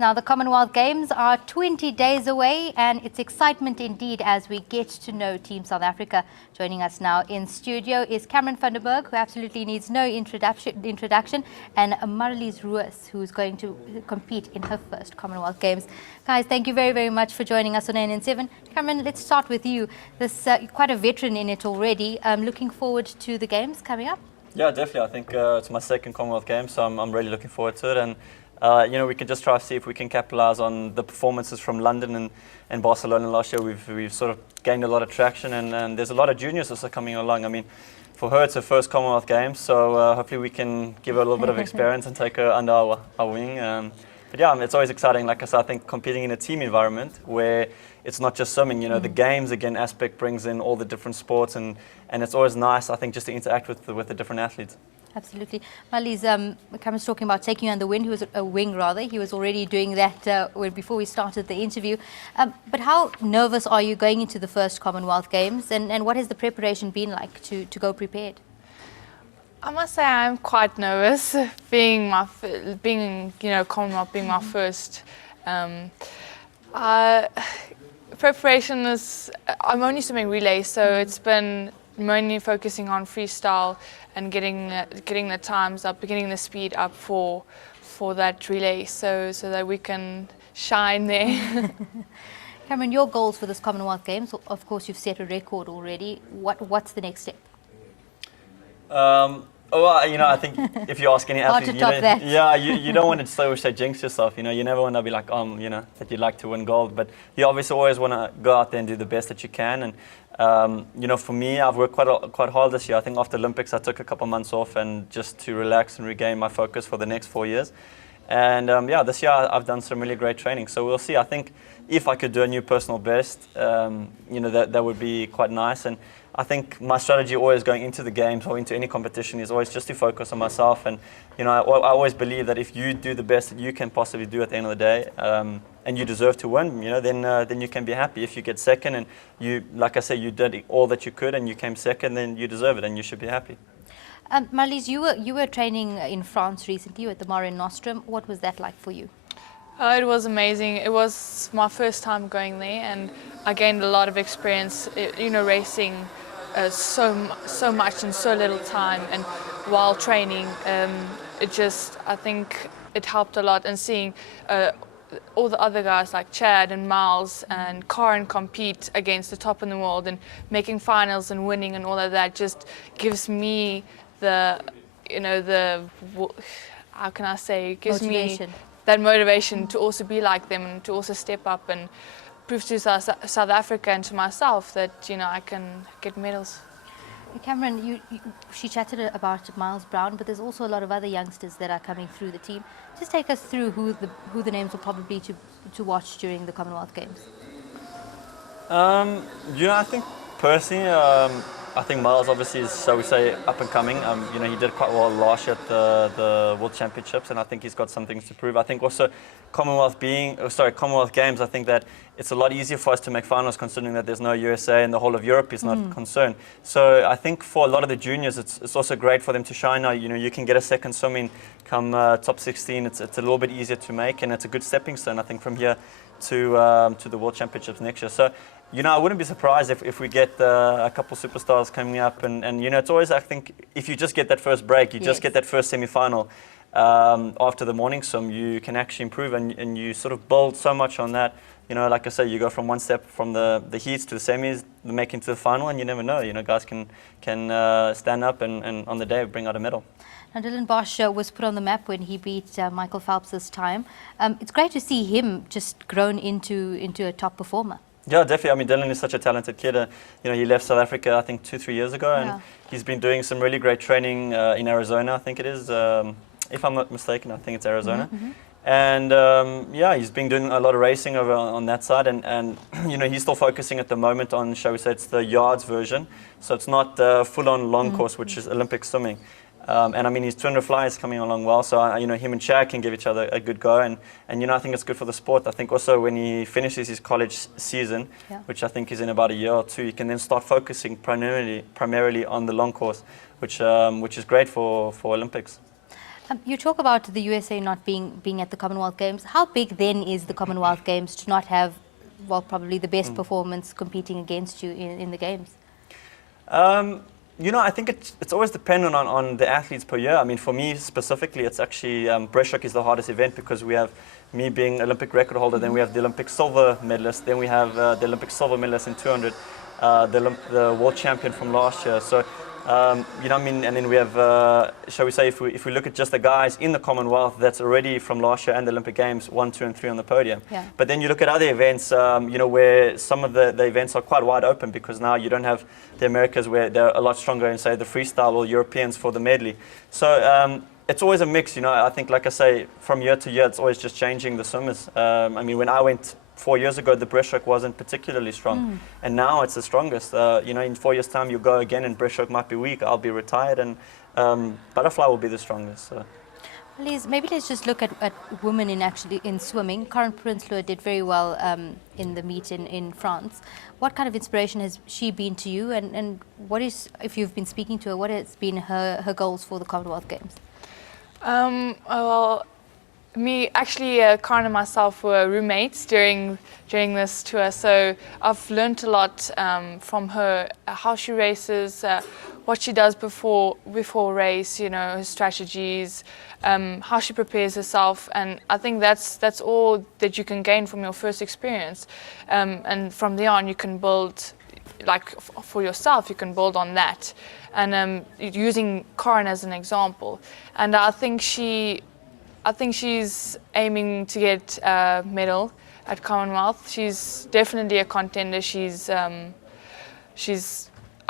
Now, the Commonwealth Games are 20 days away, and it's excitement indeed as we get to know Team South Africa. Joining us now in studio is Cameron van der Burgh, who absolutely needs no introduction, and Marlies Ross, who's going to compete in her first Commonwealth Games. Guys, thank you very, very much for joining us on ANN7. Cameron, let's start with you. This quite a veteran in it already. Looking forward to the Games coming up? Yeah, definitely. I think it's my second Commonwealth Games, so I'm really looking forward to it. And you know, we can just try to see if we can capitalise on the performances from London and Barcelona last year. We've sort of gained a lot of traction, and there's a lot of juniors also coming along. I mean, for her, it's her first Commonwealth Games, so hopefully we can give her a little bit of experience and take her under our wing. But yeah, it's always exciting. Like I said, I think competing in a team environment where it's not just swimming, you know, the games again aspect brings in all the different sports, and it's always nice, I think, just to interact with the different athletes. Absolutely. Marlies, Cameron's talking about taking you on the wing. He was a wing, rather. He was already doing that before we started the interview. But how nervous are you going into the first Commonwealth Games, and what has the preparation been like to go prepared? I must say I'm quite nervous, being Commonwealth being my first. Preparation is, I'm only swimming relay, so it's been mainly focusing on freestyle and getting the times up, getting the speed up for that relay, so that we can shine there. Cameron, your goals for this Commonwealth Games, of course you've set a record already. What's the next step? Well, you know, I think if you ask any athlete, you don't want to say jinx yourself. You know, you never want to be like, you know, that you'd like to win gold, but you obviously always want to go out there and do the best that you can. And you know, for me, I've worked quite hard this year. I think after Olympics, I took a couple of months off and just to relax and regain my focus for the next 4 years. And yeah, this year I've done some really great training. So we'll see. I think if I could do a new personal best, you know, that would be quite nice. And I think my strategy always going into the games or into any competition is always just to focus on myself. And you know, I always believe that if you do the best that you can possibly do at the end of the day, and you deserve to win, you know, then you can be happy. If you get second and you, like I said, you did all that you could and you came second, then you deserve it and you should be happy. Marlies, you were training in France recently at the Mahreen Nostrum. What was that like for you? It was amazing. It was my first time going there, and I gained a lot of experience, you know, racing so much in so little time, and while training, I think it helped a lot, and seeing all the other guys like Chad and Miles and Karen compete against the top in the world and making finals and winning and all of that just gives me the, you know, how can I say, it gives me that motivation to also be like them and to also step up and prove to South Africa and to myself that, you know, I can get medals. Cameron, she chatted about Miles Brown, but there's also a lot of other youngsters that are coming through the team. Just take us through who the names will probably be to watch during the Commonwealth Games. You know, I think personally, I think Miles obviously is, shall we say, up and coming. You know, he did quite well last year at the World Championships, and I think he's got some things to prove. I think also Commonwealth Games, I think that it's a lot easier for us to make finals considering that there's no USA and the whole of Europe is not concerned. So I think for a lot of the juniors, it's also great for them to shine now. You know, you can get a second swimming come top 16. It's a little bit easier to make, and it's a good stepping stone, I think, from here to the World Championships next year. So, you know, I wouldn't be surprised if we get a couple superstars coming up, and you know, it's always, I think, if you just get that first break, you just get that first semi-final after the morning swim, you can actually improve, and you sort of build so much on that. You know, like I said, you go from one step from the heats to the semis, making to the final, and you never know. You know, guys can stand up and on the day bring out a medal. Now, Barcia was put on the map when he beat Michael Phelps this time. It's great to see him just grown into a top performer. Yeah, definitely. I mean, Dylan is such a talented kid. You know, he left South Africa, I think, 2-3 years ago, and he's been doing some really great training in Arizona, I think it is. If I'm not mistaken, I think it's Arizona. And yeah, he's been doing a lot of racing over on that side, and you know, he's still focusing at the moment on, shall we say, it's the yards version. So it's not full-on long course, which is Olympic swimming. And I mean, his 200 fly is coming along well, so you know, him and Chad can give each other a good go, and you know, I think it's good for the sport. I think also when he finishes his college season, which I think is in about a year or two, he can then start focusing primarily on the long course, which is great for Olympics. You talk about the USA not being at the Commonwealth Games. How big then is the Commonwealth Games to not have, well, probably the best performance competing against you in the Games? You know, I think it's always dependent on the athletes per year. I mean, for me specifically, it's actually breaststroke is the hardest event because we have me being Olympic record holder, then we have the Olympic silver medalist, then we have the Olympic silver medalist in 200, the world champion from last year. So, you know, I mean, and then we have, shall we say, if we look at just the guys in the Commonwealth, that's already from last year and the Olympic Games, 1, 2, and 3 on the podium. Yeah. But then you look at other events, you know, where some of the events are quite wide open because now you don't have the Americas where they're a lot stronger in, say, the freestyle or Europeans for the medley. So it's always a mix, you know. I think, like I say, from year to year, it's always just changing the swimmers. I mean, when I went 4 years ago, the breaststroke wasn't particularly strong, and now it's the strongest. You know, in 4 years' time, you go again, and breaststroke might be weak. I'll be retired, and butterfly will be the strongest. So. Liz, maybe let's just look at women in swimming. Karen Prinsloo did very well in the meet in France. What kind of inspiration has she been to you, and what is, if you've been speaking to her, what has been her goals for the Commonwealth Games? Well, Karen and myself were roommates during this tour, so I've learned a lot from her, how she races, what she does before race, you know, her strategies, how she prepares herself, and I think that's all that you can gain from your first experience, and from there on you can build, like for yourself, you can build on that, and using Karen as an example, and I think she's aiming to get a medal at Commonwealth. She's definitely a contender. She's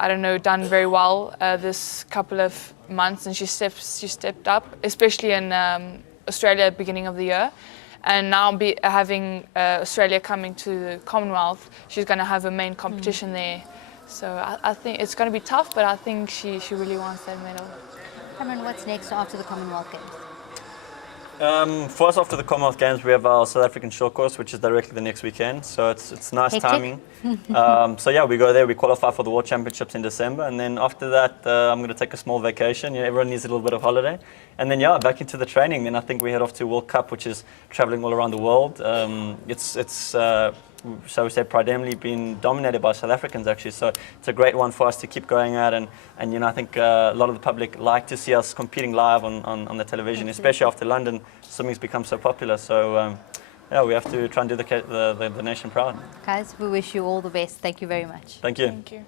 I don't know, done very well this couple of months, and she stepped up, especially in Australia at the beginning of the year. And now having Australia coming to the Commonwealth, she's going to have a main competition there. So I think it's going to be tough, but I think she really wants that medal. Cameron, what's next after the Commonwealth Games? For us, after the Commonwealth Games, we have our South African short course, which is directly the next weekend. So it's nice Hectic. timing. So yeah, we go there, we qualify for the World Championships in December, and then after that, I'm going to take a small vacation. You know, everyone needs a little bit of holiday, and then yeah, back into the training. Then I think we head off to World Cup, which is traveling all around the world. It's so we say predominantly been dominated by South Africans actually. So it's a great one for us to keep going at, and you know, I think a lot of the public like to see us competing live on the television, especially after London. Swimming's become so popular. So yeah, we have to try and do the nation proud. Guys, we wish you all the best. Thank you very much. Thank you. Thank you.